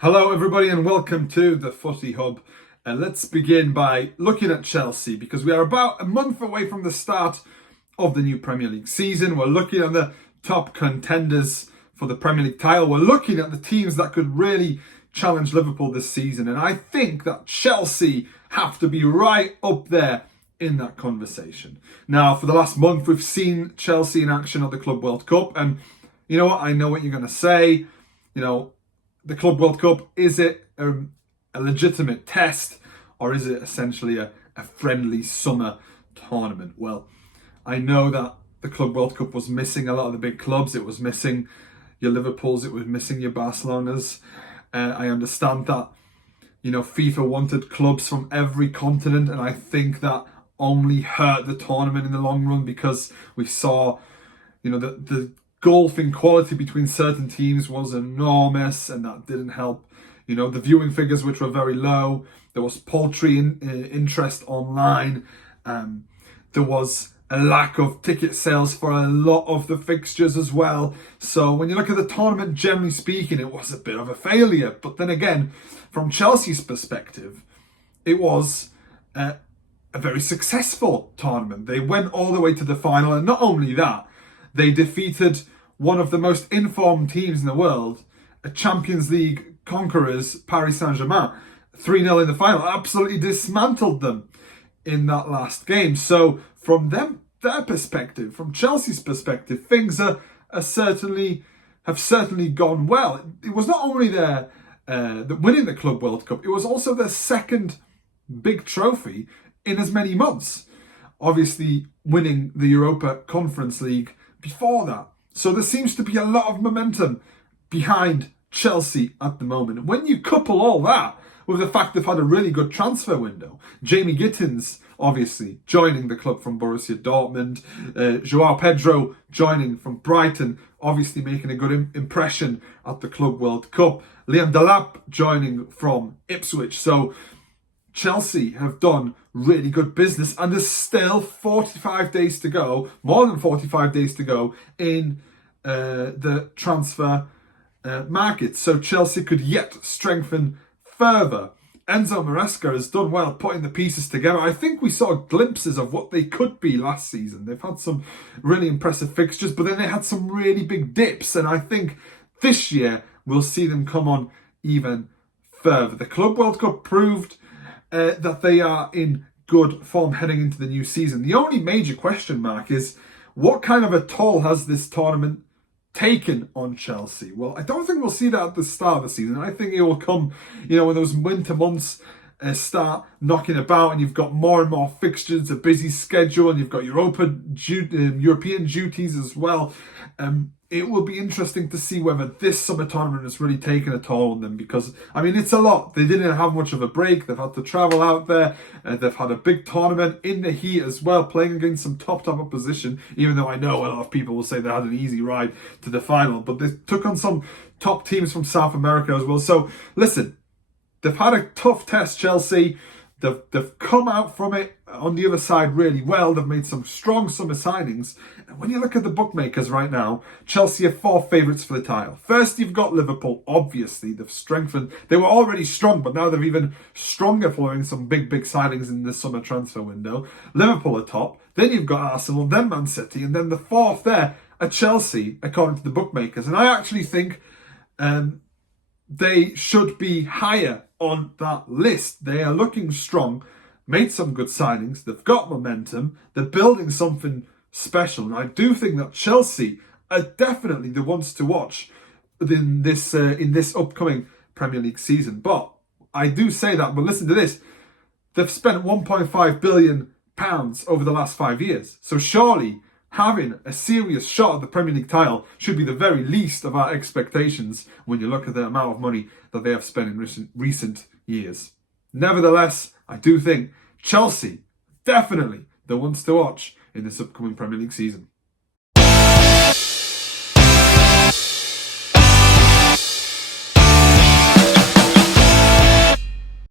Hello everybody and welcome to the Footy Hub. Let's begin by looking at Chelsea because we are about a month away from the start of the new Premier League season. We're looking at the top contenders for the Premier League title. We're looking at the teams that could really challenge Liverpool this season, and I think that Chelsea have to be right up there in that conversation. Now, for the last month, we've seen Chelsea in action at the Club World Cup, and you know what? I know what you're going to say. The Club World Cup, is it a legitimate test, or is it essentially a friendly summer tournament? Well, I know that the Club World Cup was missing a lot of the big clubs. It was missing your Liverpools, it was missing your Barcelonas. I understand that, FIFA wanted clubs from every continent, and I think that only hurt the tournament in the long run because we saw, the gulf in quality between certain teams was enormous, and that didn't help. The viewing figures, which were very low. There was paltry interest online. There was a lack of ticket sales for a lot of the fixtures as well. So when you look at the tournament, generally speaking, it was a bit of a failure. But then again, from Chelsea's perspective, it was a very successful tournament. They went all the way to the final, and not only that, they defeated one of the most informed teams in the world, a Champions League conquerors, Paris Saint-Germain, 3-0 in the final. Absolutely dismantled them in that last game. So from their perspective, from Chelsea's perspective, things have certainly gone well. It was not only their winning the Club World Cup, it was also their second big trophy in as many months. Obviously, winning the Europa Conference League before that. So there seems to be a lot of momentum behind Chelsea at the moment. When you couple all that with the fact they've had a really good transfer window, Jamie Gittins obviously joining the club from Borussia Dortmund, Joao Pedro joining from Brighton, obviously making a good impression at the Club World Cup, Liam Delap joining from Ipswich. So Chelsea have done really good business, and there's still 45 days to go, more than 45 days to go in the transfer market. So Chelsea could yet strengthen further. Enzo Maresca has done well putting the pieces together. I think we saw glimpses of what they could be last season. They've had some really impressive fixtures, but then they had some really big dips, and I think this year we'll see them come on even further. The Club World Cup proved that they are in good form heading into the new season. The only major question mark is, what kind of a toll has this tournament taken on Chelsea? Well, I don't think we'll see that at the start of the season. I think it will come, when those winter months start knocking about, and you've got more and more fixtures, a busy schedule, and you've got European duties as well. It will be interesting to see whether this summer tournament has really taken a toll on them, because, it's a lot. They didn't have much of a break. They've had to travel out there. They've had a big tournament in the heat as well, playing against some top opposition, even though I know a lot of people will say they had an easy ride to the final. But they took on some top teams from South America as well. So, listen, they've had a tough test, Chelsea. They've come out from it on the other side really well. They've made some strong summer signings. And when you look at the bookmakers right now, Chelsea are 4 favourites for the title. First, you've got Liverpool. Obviously, they've strengthened. They were already strong, but now they're even stronger following some big signings in the summer transfer window. Liverpool are top. Then you've got Arsenal, then Man City, and then the fourth there are Chelsea, according to the bookmakers. And I actually think they should be higher on that list. They are looking strong, made some good signings, they've got momentum, they're building something special. And I do think that Chelsea are definitely the ones to watch in this upcoming Premier League season. But I do say that, but listen to this. They've spent £1.5 billion over the last 5 years. So surely having a serious shot at the Premier League title should be the very least of our expectations when you look at the amount of money that they have spent in recent years. Nevertheless, I do think Chelsea, definitely the ones to watch in this upcoming Premier League season.